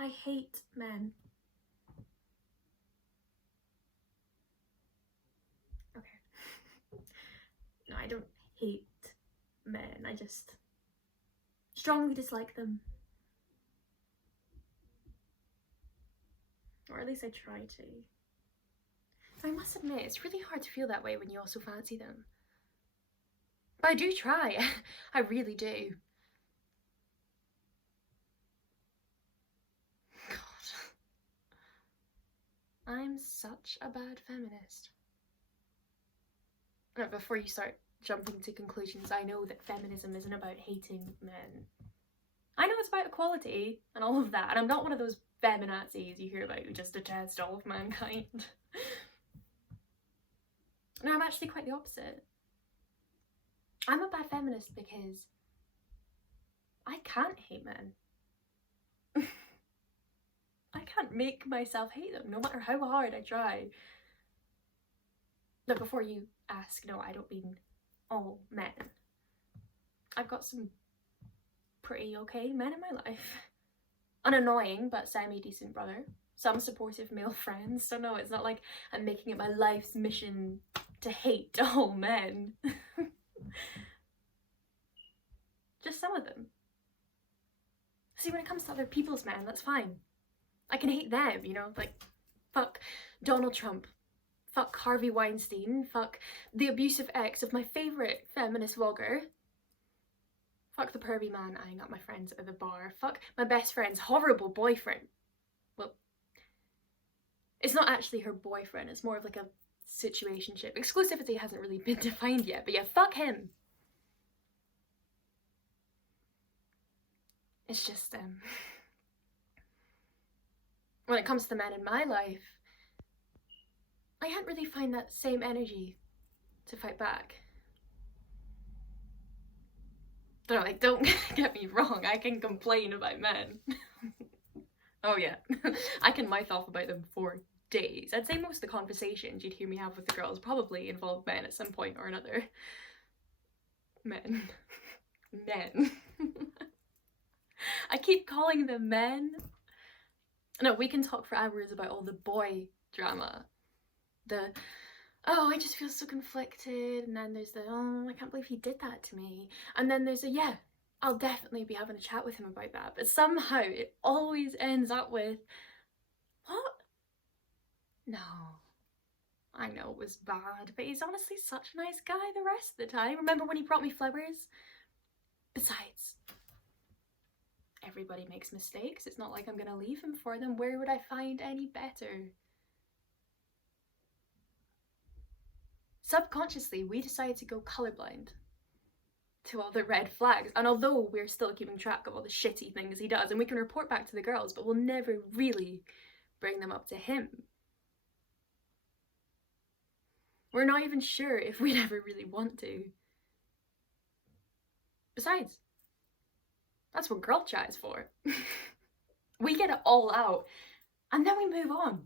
I hate men. Okay. No, I don't hate men. I just strongly dislike them. Or at least I try to. I must admit, it's really hard to feel that way when you also fancy them. But I do try. I really do. God. I'm such a bad feminist. No, before you start jumping to conclusions, I know that feminism isn't about hating men. I know it's about equality and all of that, and I'm not one of those feminazis you hear about who just detest all of mankind. No, I'm actually quite the opposite. I'm a bad feminist because I can't hate men. I can't make myself hate them, no matter how hard I try. Now, before you ask, no, I don't mean all men. I've got some pretty okay men in my life. An annoying but semi-decent brother. Some supportive male friends. So no, it's not like I'm making it my life's mission to hate all men. Just some of them. See, when it comes to other people's men, that's fine. I can hate them, you know, like, fuck Donald Trump. Fuck Harvey Weinstein. Fuck the abusive ex of my favourite feminist vlogger. Fuck the pervy man eyeing up my friends at the bar. Fuck my best friend's horrible boyfriend. Well, it's not actually her boyfriend, it's more of like a situationship. Exclusivity hasn't really been defined yet, but yeah, fuck him. It's just, when it comes to the men in my life, I can't really find that same energy to fight back. No, like, don't get me wrong, I can complain about men. Oh yeah, I can mouth off about them for days. I'd say most of the conversations you'd hear me have with the girls probably involve men at some point or another. Men. Men. I keep calling them men. No, we can talk for hours about all the boy drama. The, oh, I just feel so conflicted, and then there's the, oh, I can't believe he did that to me. And then there's a, yeah, I'll definitely be having a chat with him about that. But somehow it always ends up with, what? No. I know it was bad, but he's honestly such a nice guy the rest of the time. Remember when he brought me flowers? Besides, everybody makes mistakes. It's not like I'm gonna leave him for them. Where would I find any better? Subconsciously, we decided to go colorblind to all the red flags. And although we're still keeping track of all the shitty things he does, and we can report back to the girls, but we'll never really bring them up to him. We're not even sure if we'd ever really want to. Besides, that's what girl chat is for. We get it all out, and then we move on.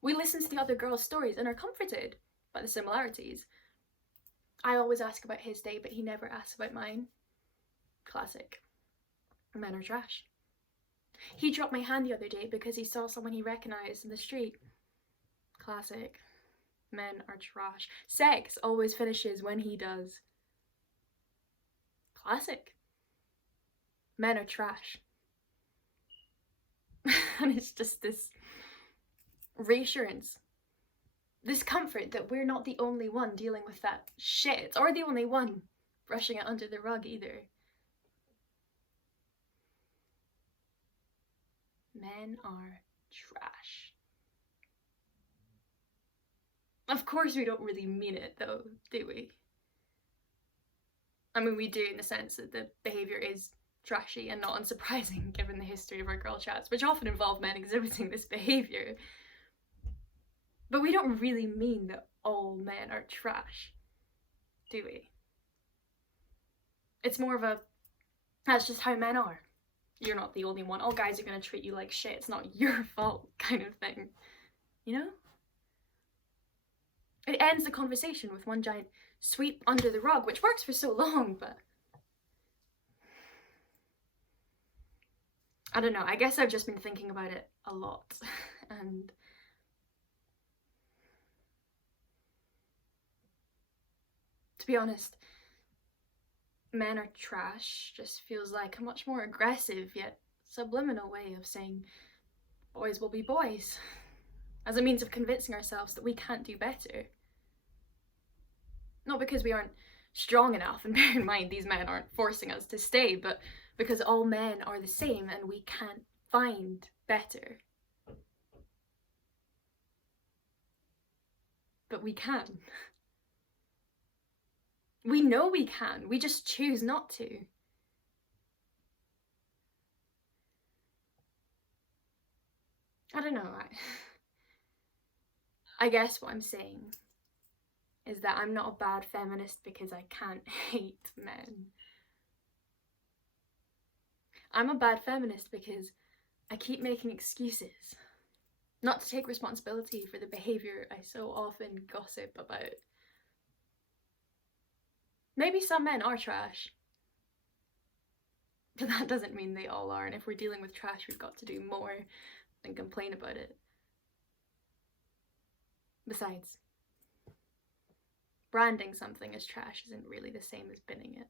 We listen to the other girls' stories and are comforted by the similarities. I always ask about his day, but he never asks about mine. Classic. Men are trash. He dropped my hand the other day because he saw someone he recognised in the street. Classic. Men are trash. Sex always finishes when he does. Classic. Men are trash. And it's just this reassurance, this comfort that we're not the only one dealing with that shit, or the only one brushing it under the rug either. Men are trash. Of course we don't really mean it though, do we? I mean, we do in the sense that the behaviour is trashy and not unsurprising given the history of our girl chats, which often involve men exhibiting this behaviour. But we don't really mean that all men are trash, do we? It's more of a, that's just how men are. You're not the only one. All guys are going to treat you like shit. It's not your fault kind of thing. You know? It ends the conversation with one giant sweep under the rug, which works for so long, but I don't know, I guess I've just been thinking about it a lot. And to be honest, men are trash just feels like a much more aggressive yet subliminal way of saying boys will be boys, as a means of convincing ourselves that we can't do better. Not because we aren't strong enough, and bear in mind these men aren't forcing us to stay, but because all men are the same and we can't find better. But we can. We know we can, we just choose not to. I don't know, I guess what I'm saying is that I'm not a bad feminist because I can't hate men. I'm a bad feminist because I keep making excuses not to take responsibility for the behaviour I so often gossip about. Maybe some men are trash, but that doesn't mean they all are, and if we're dealing with trash, we've got to do more than complain about it. Besides, branding something as trash isn't really the same as binning it.